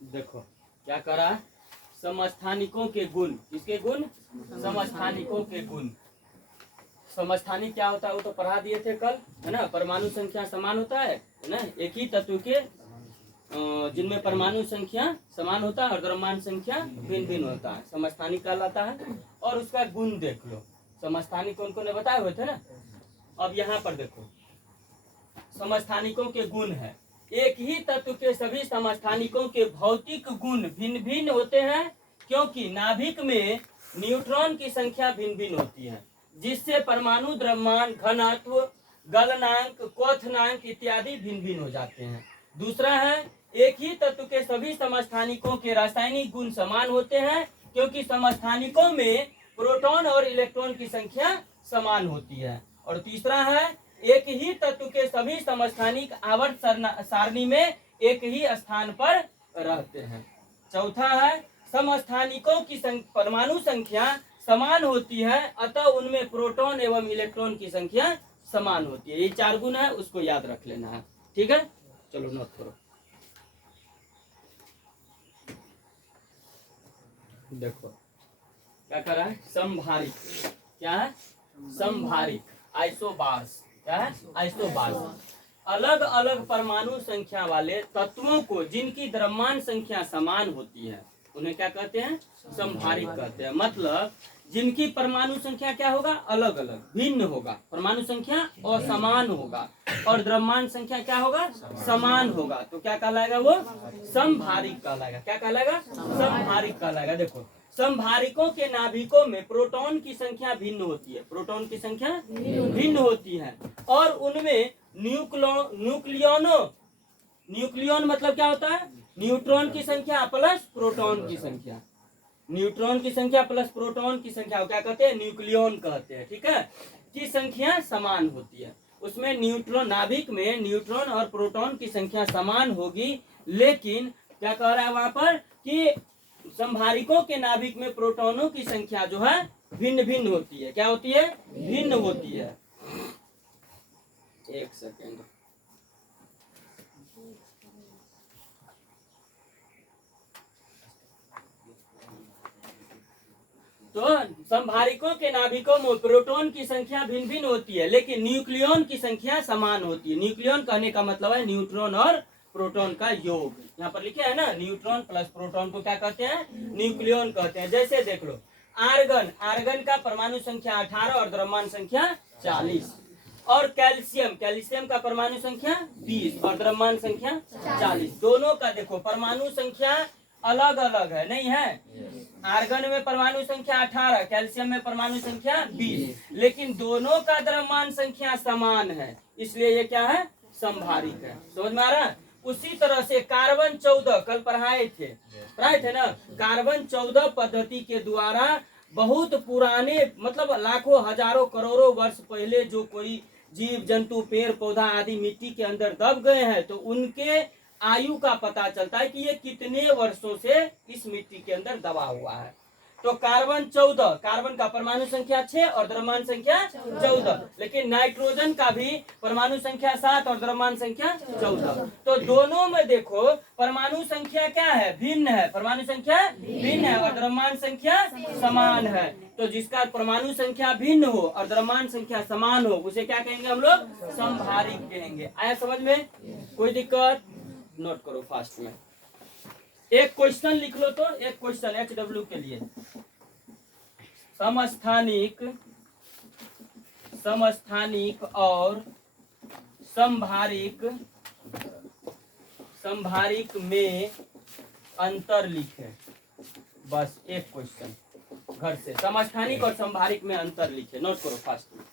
देखो क्या कह रहा है, समस्थानिकों के गुण। किसके गुण? समस्थानिकों के गुण। समस्थानिक क्या होता है वो तो पढ़ा दिए थे कल, है ना। परमाणु संख्या समान होता है ना, एक ही तत्व के जिनमें परमाणु संख्या समान होता है और द्रव्यमान संख्या भिन्न भिन्न होता है, समस्थानिक कहलाता है। और उसका गुण देख लो, समस्थानिक कौन कौन ने बताए हुए थे ना। अब यहाँ पर देखो समस्थानिकों के गुण है। एक ही तत्व के सभी समस्थानिकों के भौतिक गुण भिन्न भिन्न होते हैं, क्योंकि नाभिक में न्यूट्रॉन की संख्या भिन्न भिन्न होती है, जिससे परमाणु द्रव्यमान, घनत्व, गलनांक, क्वथनांक इत्यादि भिन्न भिन्न हो जाते हैं। दूसरा है, एक ही तत्व के सभी समस्थानिकों के रासायनिक गुण समान होते हैं, क्योंकि समस्थानिकों में प्रोटॉन और इलेक्ट्रॉन की संख्या समान होती है। और तीसरा है, एक ही तत्व के सभी समस्थानिक आवर्त सारणी में एक ही स्थान पर रहते हैं। चौथा है, समस्थानिकों की परमाणु संख्या समान होती है, अतः उनमें प्रोटॉन एवं इलेक्ट्रॉन की संख्या समान होती है। ये 4 गुण है, उसको याद रख लेना है, ठीक है। चलो नोट करो। देखो क्या कर रहा है, समभारिक। क्या है? समभारिक, आइसोबार्स। क्या है? आइसोबार्स। अलग अलग परमाणु संख्या वाले तत्वों को जिनकी द्रव्यमान संख्या समान होती है उन्हें क्या कहते हैं? समभारिक कहते हैं। मतलब जिनकी परमाणु संख्या क्या होगा? अलग अलग, भिन्न होगा। परमाणु संख्या असमान होगा और द्रव्यमान संख्या क्या होगा? समान होगा। तो क्या कहलाएगा वो? समभारिक कहलाएगा। क्या कहलाएगा? समभारिक कहलाएगा। देखो समभारिकों के नाभिकों में प्रोटॉन की संख्या भिन्न होती है। प्रोटॉन की संख्या भिन्न होती है और उनमें न्यूक्लियन मतलब क्या होता है? न्यूट्रॉन की संख्या प्लस प्रोटॉन की संख्या। न्यूट्रॉन की संख्या प्लस प्रोटॉन की संख्या क्या कहते हैं? न्यूक्लियन कहते हैं, ठीक है। की संख्या समान होती है। उसमें न्यूट्रॉन, नाभिक में न्यूट्रॉन और प्रोटॉन की संख्या समान होगी, लेकिन क्या कह रहा है वहां पर कि समभारिकों के नाभिक में प्रोटॉनों की संख्या जो है भिन्न भिन्न होती है। क्या होती है? भिन्न होती है। एक सेकेंड। तो समभारिकों के नाभिकों में प्रोटॉन की संख्या भिन्न भिन्न होती है, लेकिन न्यूक्लियन की संख्या समान होती है। न्यूक्लियन कहने का मतलब है न्यूट्रॉन और प्रोटॉन का योग। यहाँ पर लिखे है ना, न्यूट्रॉन प्लस प्रोटॉन को क्या कहते हैं? न्यूक्लियन कहते हैं। जैसे देख लो, आर्गन का परमाणु संख्या 18 और द्रव्यमान संख्या 40। और कैल्शियम का परमाणु संख्या 20 और द्रव्यमान संख्या 40। दोनों का देखो परमाणु संख्या अलग अलग है, नहीं है? आर्गन में परमाणु संख्या 18, कैल्शियम में परमाणु संख्या 20, लेकिन दोनों का द्रव्यमान संख्या समान है, इसलिए ये क्या है? समभारिक है। समझ में आ रहा है? उसी तरह से कार्बन 14 कल पढ़ाए थे ना। कार्बन 14 पद्धति के द्वारा बहुत पुराने, मतलब लाखों हजारों करोड़ों वर्ष पहले जो कोई जीव जंतु, पेड़ पौधा आदि मिट्टी के अंदर दब गए हैं, तो उनके आयु का पता चलता है कि ये कितने वर्षों से इस मिट्टी के अंदर दबा हुआ है। तो कार्बन 14, कार्बन का परमाणु संख्या 6 और द्रव्यमान संख्या 14, लेकिन नाइट्रोजन का भी परमाणु संख्या 7 और द्रव्यमान संख्या 14। तो दोनों में देखो परमाणु संख्या क्या है? भिन्न है। परमाणु संख्या भिन्न है और द्रव्यमान संख्या समान है। तो जिसका परमाणु संख्या भिन्न हो और द्रव्यमान संख्या समान हो उसे क्या कहेंगे हम लोग? समभारिक कहेंगे। आया समझ में? कोई दिक्कत? नोट करो फास्ट में। एक क्वेश्चन लिख लो, तो एक क्वेश्चन HW के लिए। समस्थानिक और समभारिक में अंतर लिखे। बस एक क्वेश्चन घर से, समस्थानिक और समभारिक में अंतर लिखे। नोट करो फास्ट में।